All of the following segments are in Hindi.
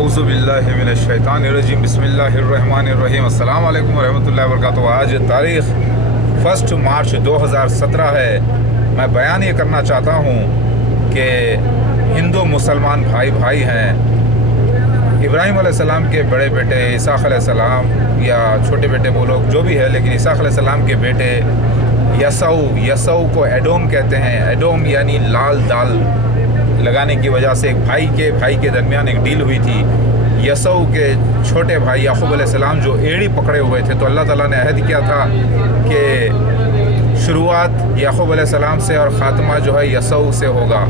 औज़ुबिल्लाहि मिनश्शैतानिर्रजीम बिस्मिल्लाहिर्रहमानिर्रहीम अस्सलाम वालेकुम रहमतुल्लाहि व बरकातुहू। आज तारीख़ 1 मार्च 2017 है। मैं बयान ये करना चाहता हूँ कि हिंदू मुसलमान भाई भाई हैं। इब्राहीम अलैहिस्सलाम के बड़े बेटे इसाक अलैहिस्सलाम या छोटे बेटे वो लोग जो भी है, लेकिन इसाक अलैहिस्सलाम के बेटे यसऊ को एडोम कहते हैं। एडोम यानी लाल दाल लगाने की वजह से एक भाई के दरमियान एक डील हुई थी। यसऊ के छोटे भाई याकूब अलैहिस्सलाम जो एड़ी पकड़े हुए थे, तो अल्लाह ताला ने अहद किया था कि शुरुआत याकूब अलैहिस्सलाम से और ख़ात्मा जो है यसऊ से होगा।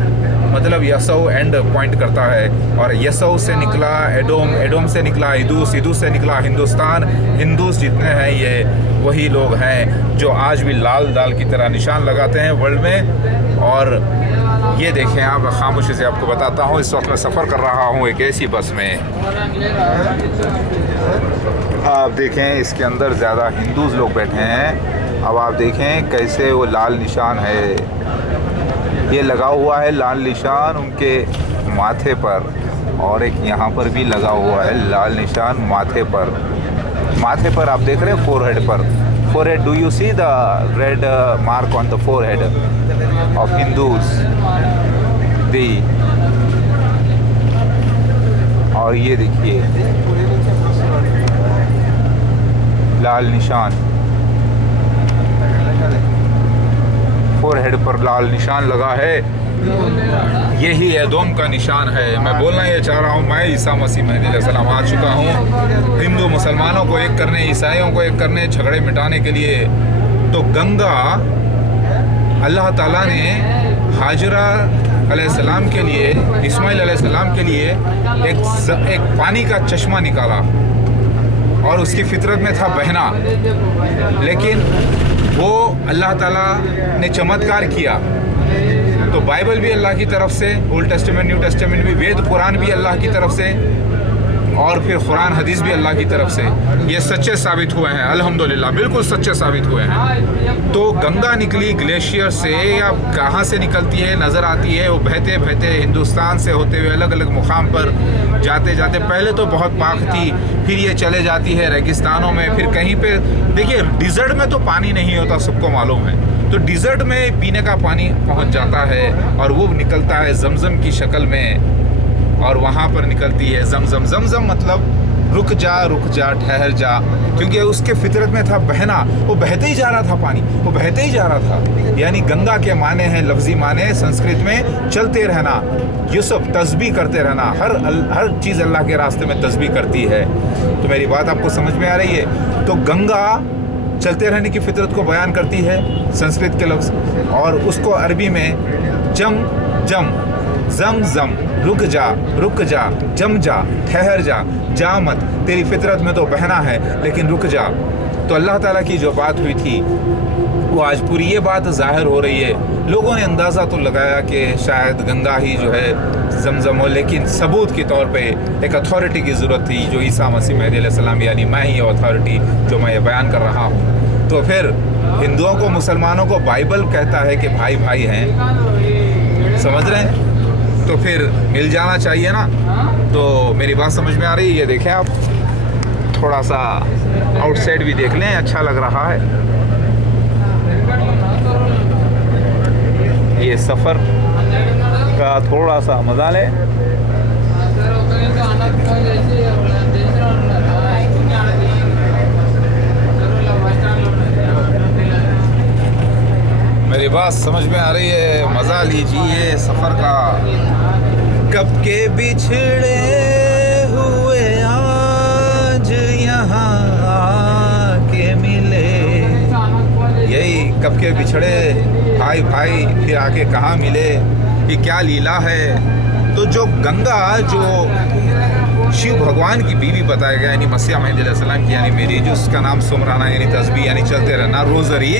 मतलब यसऊ एंड पॉइंट करता है, और यसऊ से निकला एडोम, एडोम से निकला इदूस, इदूस से निकला हिंदुस्तान। हिंदूस जितने हैं ये वही लोग हैं जो आज भी लाल दाल की तरह निशान लगाते हैं वर्ल्ड में। और ये देखें आप, खामोशी से आपको बताता हूँ, इस वक्त मैं सफ़र कर रहा हूँ एक ऐसी बस में। आप देखें इसके अंदर ज़्यादा हिंदूज़ लोग बैठे हैं। अब आप देखें कैसे वो लाल निशान है, ये लगा हुआ है लाल निशान उनके माथे पर, और एक यहाँ पर भी लगा हुआ है लाल निशान माथे पर। माथे पर आप देख रहे हैं, फोरहेड पर। forehead, do you see the red mark on the forehead of Hindus? और ये देखिए लाल निशान, फोरहेड पर लाल निशान लगा है। यही एदोम का निशान है। मैं बोलना ये चाह रहा हूँ, मैं ईसा मसीह महदी अलैहिस्सलाम आ चुका हूँ हिंदू मुसलमानों को एक करने, ईसाइयों को एक करने, झगड़े मिटाने के लिए। तो गंगा, अल्लाह ताला ने हाजरा अलैहिस्सलाम के लिए, इस्माइल अलैहिस्सलाम के लिए एक पानी का चश्मा निकाला, और उसकी फितरत में था बहना, लेकिन वो अल्लाह ताला ने चमत्कार किया। तो बाइबल भी अल्लाह की तरफ से, ओल्ड टेस्टामेंट न्यू टेस्टामेंट भी, वेद कुरान भी अल्लाह की तरफ से, और फिर कुरान हदीस भी अल्लाह की तरफ से। ये सच्चे साबित हुए हैं, अल्हम्दुलिल्लाह, बिल्कुल सच्चे साबित हुए हैं। तो गंगा निकली ग्लेशियर से, या कहाँ से निकलती है नज़र आती है, वो बहते बहते हिंदुस्तान से होते हुए अलग अलग मुकाम पर जाते जाते, पहले तो बहुत पाक थी, फिर ये चले जाती है रेगिस्तानों में, फिर कहीं पे देखिए डिज़र्ट में तो पानी नहीं होता, सबको मालूम है। तो डिज़र्ट में पीने का पानी पहुंच जाता है, और वो निकलता है जमजम की शक्ल में, और वहाँ पर निकलती है जमजम। जमजम मतलब रुक जा ठहर जा, क्योंकि उसके फितरत में था बहना, वो बहते ही जा रहा था पानी, वो बहते ही जा रहा था। यानी गंगा के माने हैं, लफ्ज़ी माने संस्कृत में चलते रहना, यूसुफ तस्बीह करते रहना। हर चीज़ अल्लाह के रास्ते में तस्बीह करती है। तो मेरी बात आपको समझ में आ रही है? तो गंगा चलते रहने की फितरत को बयान करती है, संस्कृत के लफ्ज़, और उसको अरबी में जम जम, रुक जा, जम जा, ठहर जा मत, तेरी फितरत में तो बहना है लेकिन रुक जा। तो अल्लाह ताला की जो बात हुई थी वो आज पूरी ये बात ज़ाहिर हो रही है। लोगों ने अंदाज़ा तो लगाया कि शायद गंगा ही जो है जमजम हो, लेकिन सबूत के तौर पे एक अथॉरिटी की ज़रूरत थी, जो ईसा मसीह महदी अलैहिस्सलाम, यानी मैं ही अथॉरिटी जो मैं ये बयान कर रहा हूँ। तो फिर हिंदुओं को, मुसलमानों को बाइबल कहता है कि भाई भाई हैं, समझ रहे हैं? तो फिर मिल जाना चाहिए ना। तो मेरी बात समझ में आ रही है? ये देखें आप, थोड़ा सा आउटसाइड भी देख लें, अच्छा लग रहा है। ये सफ़र का थोड़ा सा मज़ा लें। मेरी बात समझ में आ रही है? मज़ा लीजिए सफ़र का। कब के बिछड़े हुए आज यहाँ आके मिले, यही कब के बिछड़े भाई भाई फिर आके कहाँ मिले, ये क्या लीला है। तो जो गंगा, जो शिव भगवान की बीवी बताया गया, यानी मसीह महदी अलैहिस्सलाम की, यानी मेरी, जो उसका नाम सुमराना यानी तस्बीह यानी चलते रहना, रोज़री,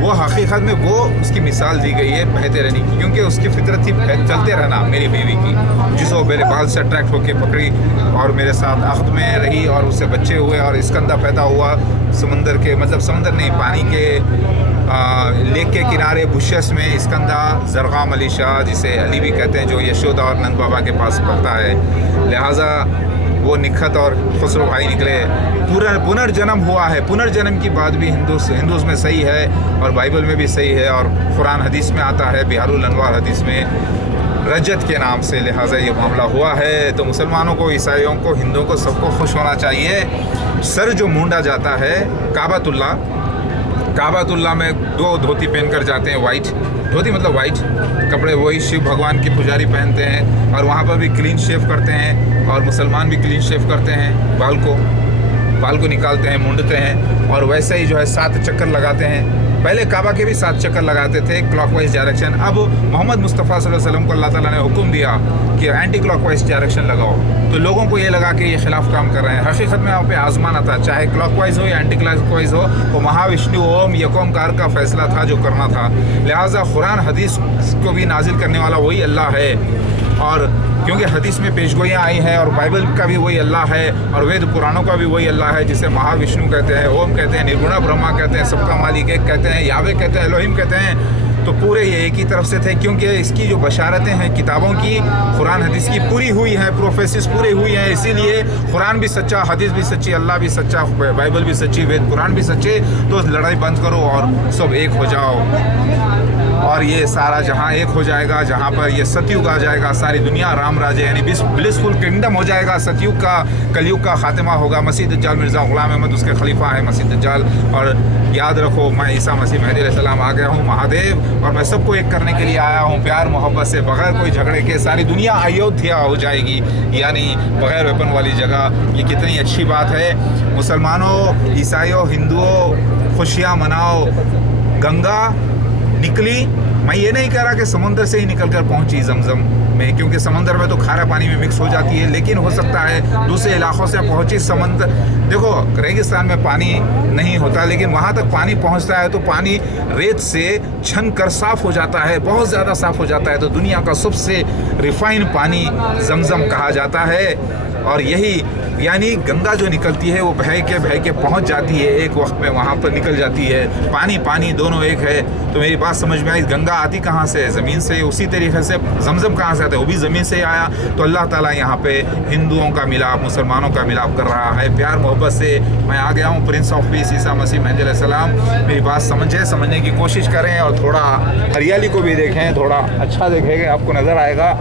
वो हकीकत में वो उसकी मिसाल दी गई है बहते रहने की, क्योंकि उसकी फितरत थी चलते रहना मेरी बीवी की, जिसको मेरे बाल से अट्रैक्ट होकर पकड़ी और मेरे साथ अख्द में रही, और उससे बच्चे हुए, और इसकंदा पैदा हुआ समंदर के, मतलब समंदर नहीं, पानी के लेक के किनारे बुशेस में। इसकंदा ज़रगाम अली शाह, जिसे अली भी कहते हैं, जो यशोदा और नंद बाबा के पास पढ़ता है। लिहाजा वो निखत और खुसरो भाई निकले। पुनर्जन्म हुआ है, पुनर्जन्म की बात भी हिंदूज़ में सही है और बाइबल में भी सही है और कुरान हदीस में आता है, बिहारुल अनवार हदीस में रजत के नाम से, लिहाजा ये मामला हुआ है। तो मुसलमानों को, ईसाइयों को, हिंदुओं को, सबको खुश होना चाहिए। सर जो मूंडा जाता है काबातुल्ला में 2 धोती पहनकर जाते हैं, वाइट धोती मतलब वाइट कपड़े, वही शिव भगवान के पुजारी पहनते हैं और वहाँ पर भी क्लीन शेव करते हैं और मुसलमान भी क्लीन शेव करते हैं, बाल को निकालते हैं, मुंडते हैं और वैसे ही जो है 7 चक्कर लगाते हैं। पहले काबा के भी 7 चक्कर लगाते थे क्लॉकवाइज डायरेक्शन। अब मोहम्मद मुस्तफ़ा सल्लल्लाहु अलैहि वसल्लम को अल्लाह ताला ने हुक्म दिया कि एंटी क्लॉकवाइज डायरेक्शन लगाओ, तो लोगों को ये लगा कि ये खिलाफ काम कर रहे हैं। हकीकत में वहाँ पे आजमाना था, चाहे क्लॉकवाइज हो या एंटी क्लॉकवाइज हो, वो महाविष्णु ओम यकोमकार का फैसला था जो करना था। लिहाजा कुरान हदीस को भी नाजिल करने वाला वही अल्लाह है और क्योंकि हदीस में पेशगोइयाँ आई हैं और बाइबल का भी वही अल्लाह है और वेद पुराणों का भी वही अल्लाह है, जिसे महाविष्णु कहते हैं, ओम कहते हैं, निर्गुणा ब्रह्मा कहते हैं, सबका मालिक एक कहते हैं, यावे कहते हैं, एलोहिम कहते हैं। तो पूरे ये एक ही तरफ से थे, क्योंकि इसकी जो बशारतें हैं किताबों की, कुरान हदीस की पूरी हुई हैं, प्रोफेसिस पूरी हुई हैं। इसीलिए कुरान भी सच्चा, हदीस भी सच्ची, अल्लाह भी सच्चा, बाइबल भी सच्ची, वेद पुराण भी सच्चे। तो लड़ाई बंद करो और सब एक हो जाओ और ये सारा जहां एक हो जाएगा, जहां पर ये सतयुग आ जाएगा, सारी दुनिया राम राज्य यानी ब्लिसफुल किंगडम हो जाएगा। सतयुग का, कलयुग का खात्मा होगा। मसीह दज्जाल मिर्ज़ा ग़ुलाम अहमद उसके खलीफा है मसीह दज्जाल। और याद रखो, मैं ईसा मसीह मेहदी अलैहिस्सलाम आ गया हूँ, महादेव, और मैं सबको एक करने के लिए आया हूँ, प्यार मोहब्बत से, बगैर कोई झगड़े के। सारी दुनिया अयोध्या हो जाएगी, यानी बगैर वेपन वाली जगह। ये कितनी अच्छी बात है। मुसलमानों, ईसाइयों, हिंदुओं, खुशियाँ मनाओ। गंगा निकली, मैं ये नहीं कह रहा कि समुंदर से ही निकल कर पहुंची जमजम में, क्योंकि समंदर में तो खारा पानी में मिक्स हो जाती है, लेकिन हो सकता है दूसरे इलाकों से पहुंची। समंदर देखो, रेगिस्तान में पानी नहीं होता, लेकिन वहाँ तक पानी पहुँचता है तो पानी रेत से छन कर साफ़ हो जाता है, बहुत ज़्यादा साफ़ हो जाता है। तो दुनिया का सबसे रिफाइन पानी जमजम कहा जाता है। और यही यानी गंगा जो निकलती है वो बह के पहुंच जाती है, एक वक्त में वहाँ पर निकल जाती है। पानी दोनों एक है। तो मेरी बात समझ में आई। गंगा आती कहाँ से? ज़मीन से। उसी तरीके से जमजम कहाँ से आता है? वो भी ज़मीन से आया। तो अल्लाह ताला यहाँ पे हिंदुओं का मिलाप, मुसलमानों का मिलाप कर रहा है, प्यार मोहब्बत से। मैं आ गया हूँ, Prince of peace Isa Masih Mehdi अलैहिस्सलाम। मेरी बात समझने की कोशिश करें और थोड़ा हरियाली को भी देखें, थोड़ा अच्छा देखेंगे, आपको नज़र आएगा।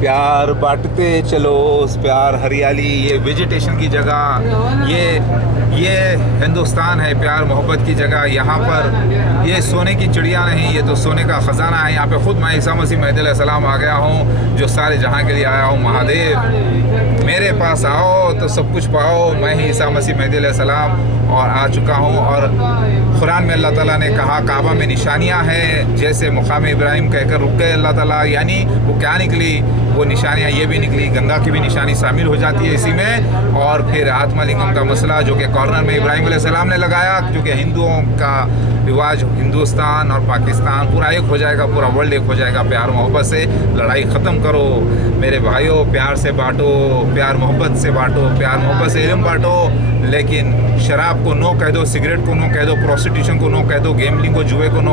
प्यार बांटते चलो, प्यार, हरियाली, ये वेजिटेशन की जगह, ये हिंदुस्तान है, प्यार मोहब्बत की जगह। यहाँ पर ये सोने की चिड़िया नहीं, ये तो सोने का ख़जाना है। यहाँ पे ख़ुद मैं ईसा मसीह मेहदी अलैहिस्सलाम आ गया हूँ, जो सारे जहाँ के लिए आया हूँ। महादेव, मेरे पास आओ तो सब कुछ पाओ। मैं ही ईसा मसीह मेहदी अलैहिस्सलाम और आ चुका हूँ। और कुरान में अल्लाह ताला ने कहा काबा में निशानियाँ हैं, जैसे मुकाम इब्राहिम कहकर रुक गए अल्लाह ताला। यानी वो क्या निकली? वो निशानियाँ ये भी निकली, गंगा की भी निशानी शामिल हो जाती है इसी में। और फिर आत्मलिंगम का मसला, जो कि कॉर्नर में इब्राहिम अलैहिस्सलाम ने लगाया, क्योंकि हिंदुओं का रिवाज, हिंदुस्तान और पाकिस्तान पूरा एक हो जाएगा, पूरा वर्ल्ड एक हो जाएगा प्यार मोहब्बत से। लड़ाई ख़त्म करो मेरे भाइयों, प्यार से बांटो, प्यार मोहब्बत से बांटो, प्यार मोहब्बत से इल्म बांटो। लेकिन शराब को नो कह दो, सिगरेट को नो कह दो, प्रोस्टिट्यूशन को नो कह दो, गेमलिंग को, जुए को नो